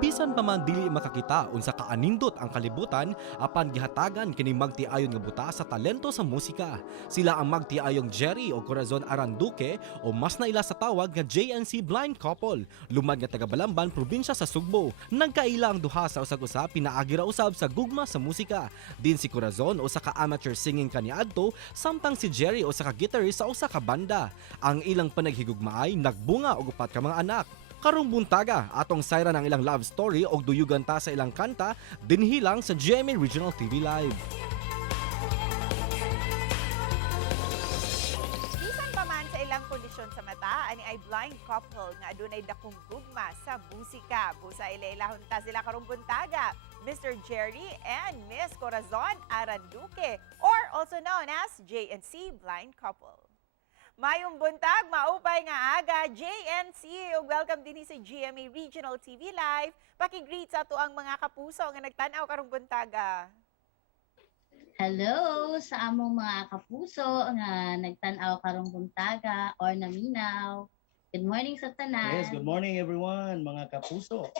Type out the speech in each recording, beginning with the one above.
Bisan pa man dili makakita unsa kaanindot ang kalibutan apan gihatagan kini magtiayon nga buta sa talento sa musika. Sila ang magtiayong Jerry o Corazon Aranduque o mas naila sa tawag nga JNC Blind Couple, lumad nga taga Balamban, probinsya sa Sugbo. Nagkaila ang duha sa usag-usa pinaagi ra usab sa gugma sa musika. Din si Corazon o sa ka-amateur singing kaniadto, samtang si Jerry o sa ka-guitarist sa usa ka banda. Ang ilang panaghigugmaay nagbunga og upat ka mga anak. Karong buntaga, atong sayra ng ilang love story o duyugan ta sa ilang kanta, dinhilang sa GMA Regional TV Live. Bisan pa man sa ilang kondisyon sa mata, ani ay blind couple nga adunay dakong gugma sa musika. Busa ila-ilahon ta sila karong buntaga, Mr. Jerry and Miss Corazon Aranduque, or also known as JNC Blind Couple. Mayong buntag, maupay nga aga, JNC, ug welcome din sa GMA Regional TV Live. Paki-greet sa tuang mga kapuso nga nagtanaw karong buntaga. Hello sa among mga kapuso nga nagtan-aw karong buntaga or naminaw. Good morning sa tanan. Yes, good morning everyone, mga kapuso.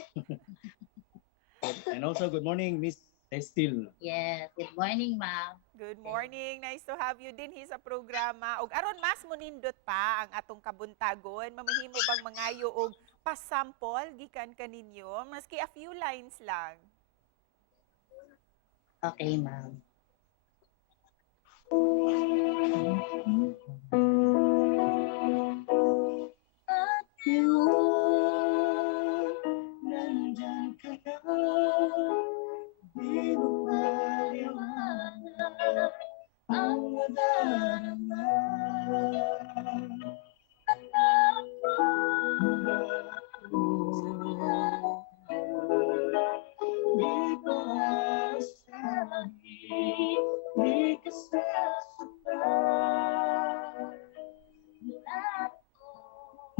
And also good morning, Miss Estil. Yes, good morning, ma'am. Good morning. Nice to have you din sa programa. Og aron mas munindot pa ang atong kabuntagon, mamihimo bang mangayo og pasample gikan kaninyo maski a few lines lang. Okay, ma'am. At yun, nandyan ka na, di mo paliwanag ang nadarama. Anak ko, di ko asahin, di ka sasaktan.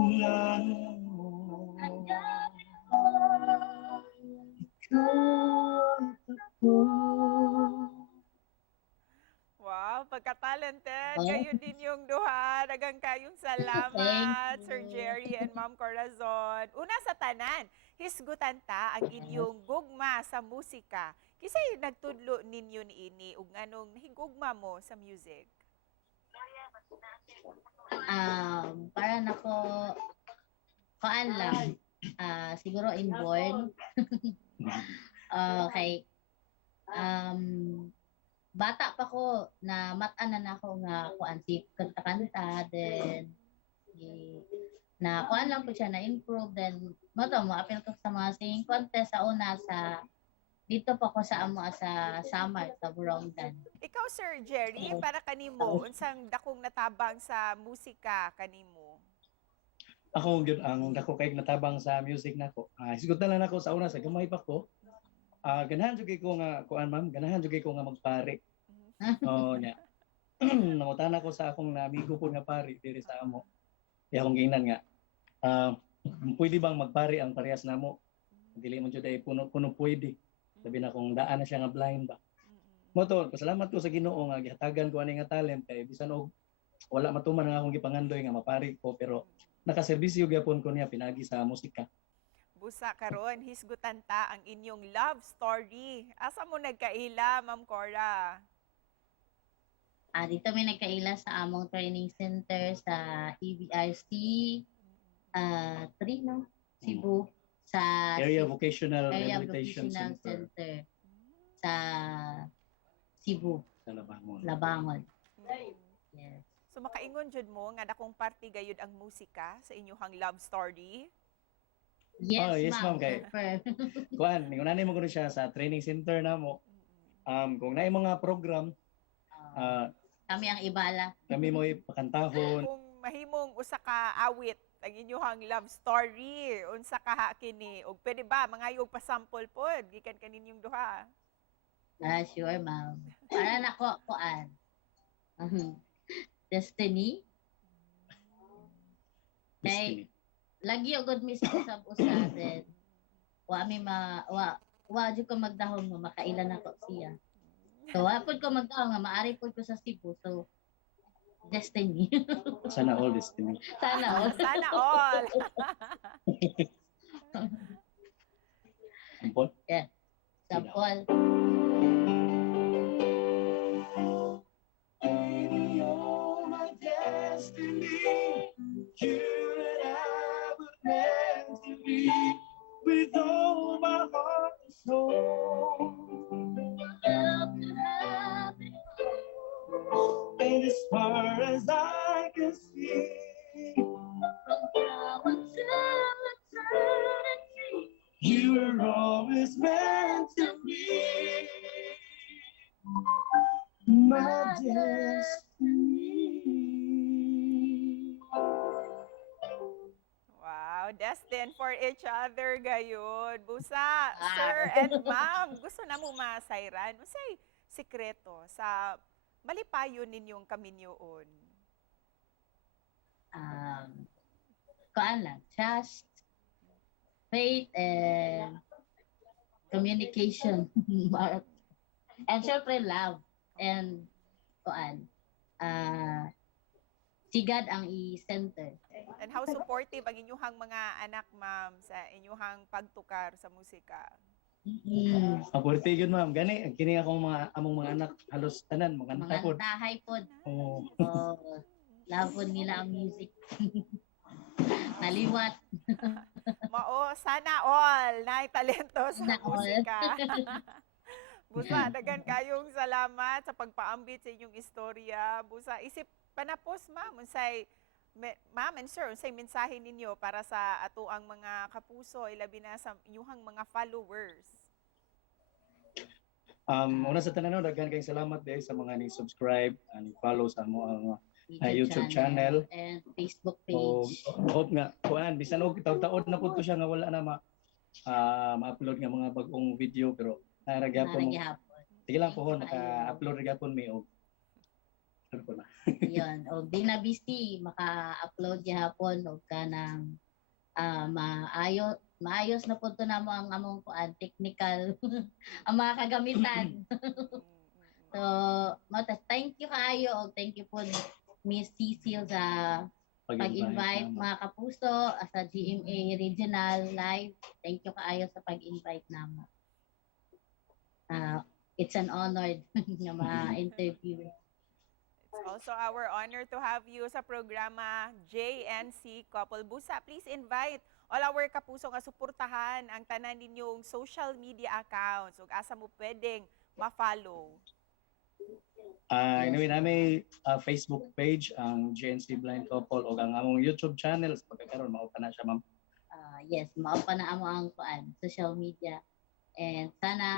Lahat mo, hanggang ko, ikaw at ako. Wow, pagka-talented. Oh. Kayo din yung duha. Dagang kayong salamat, Sir Jerry and Ma'am Corazon. Una sa tanan, hisgutan ta ang inyong gugma sa musika. Kisay nagtudlo ninyo niini ug nganong nahigugma mo sa music? Para nako kaan lang. Siguro inborn. Okay. Bata pa ko na matanan ako nga kuan si kanta-kanta, then na kuan lang po siya na improve, then mo apil ko sa mga singing contest sa una sa dito pa ko sa amo sa Samar sa Borongan. Ikaw, Sir Jerry, para kanimo, unsang dakong natabang sa musika kanimo? Ako gyud ang dako kay natabang sa music nako. Hisgot na lang ako sa una sa gamay pa ko. Ganahan jud ko nga kuan ma'am, ganahan jud ko nga magpari. Oh nya. Nangutana ko sa akong amigo po nga pari diri sa amo. Di akong giingnan nga. Pwede bang magpari ang parehas namo? Dili man jud ay puno pwede. Sabi na kung daan na siya nga blind ba. Moto, pasalamat ko sa Ginoo nga gihatagan ko ani nga talent kay bisan og wala matuman nga akong gipangandoy nga mapari ko, pero nakaserbisyo gyapon ko niya pinagi sa musika. Busa karon, hisgutan ta ang inyong love story. Asa mo nagkaila, Ma'am Cora? Dito may nagkaila sa among training center sa EBRC 3 no? Cebu sa Area Vocational Area Rehabilitation Vocational Center Center sa Cebu, sa Labangon. Labangon. Yes. So makaingon jud mo nga dakong parte gayud ang musika sa inyong love story. Yes, Yes, ma'am, kay- Super. Kuan, ningunanay mo ko siya sa training center namo. Kung naay mga program, Kami ang ibala. kami mo ipakantahon. Kung mahimong usa ka awit ang inyong love story, unsa ka kini? Og pwede ba mangayo og pasample pod gikan kaninyong duha? Sure, ma'am. Para na ko kuan. Destiny. Destiny. Lagi og mi sa usab-usab then wa jud ko magdahom nga makailan ako siya. So wa pud ko magdahom nga maari pud ko sa Cebu. So Destiny. Sana all destiny. Sana all. Sana all. Sample. Sample. Baby, you're my destiny. You and I were meant to be. With all my heart and soul. And as far as I can see, you were always meant to be my destiny. Wow, destined for each other gayon. Busa, sir and ma'am, gusto na mo masayran. Unsay sikreto sa malipayon ninyong kaminyoon? Kuan lang, trust, faith, and communication. And syempre, love. And kuan, si God ang i-center. And how supportive ang inyuhang mga anak, ma'am, sa inyuhang pagtukar sa musika? Mabuti yun, ma'am. Gani, kini akong among mga anak, halos tanan, mga anak Mga po. tahay po. Oh. Love po nila ang music. Naliwat. Mao, sana all na talento sa Sana all. musika. Busa, dagan kayong salamat sa pagpaambit sa inyong istorya. Busa, isip panapos, ma'am, ma'am and sir, unsay mensahe ninyo para sa atuang mga kapuso, ilabi na sa inyuhang mga followers? Una sa tanan, daghan kayong salamat dahil sa mga ni-subscribe and follow sa mo YouTube channel. And Facebook O page. hope nga kuan bisan og taon na pud to siya nga wala na ma-upload nga mga bagong video pero naragapon mo. Naragihapon. Sige lang po naka-upload rigapon mi og ano po na. Yun. O di na busy, maka-upload gihapon o ka ng maayos na po to na mo ang among kuan technical ang mga kagamitan. So, thank you kaayo o thank you po Miss Cecil sa pag-invite mga kapuso sa GMA Regional Live. Thank you kaayo sa pag-invite namo. It's an honor na ma-interview. It's also our honor to have you sa programa JNC Couple. Busa, please invite all our kapuso nga suportahan ang tanan ninyong social media accounts ug asa mo pwedeng ma-follow. Anyway, namin Facebook page ang GNC Blind Couple o ang among YouTube channel sa pagkakaroon mao pa na siya, ma'am. Yes, mao pa na amo ang kuan social media. And sana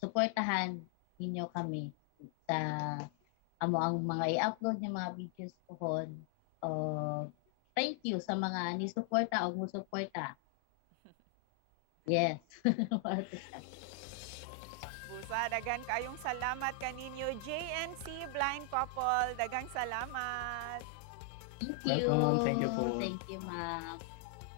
suportahan ninyo kami sa amo ang mga i-upload ng mga videos pohon. Thank you sa mga ni-suporta o musuporta. Yes. Busa, dagan kayong salamat kaninyo JNC Blind Couple. Dagang salamat. Thank you. Welcome. Thank you po. Thank you, ma'am.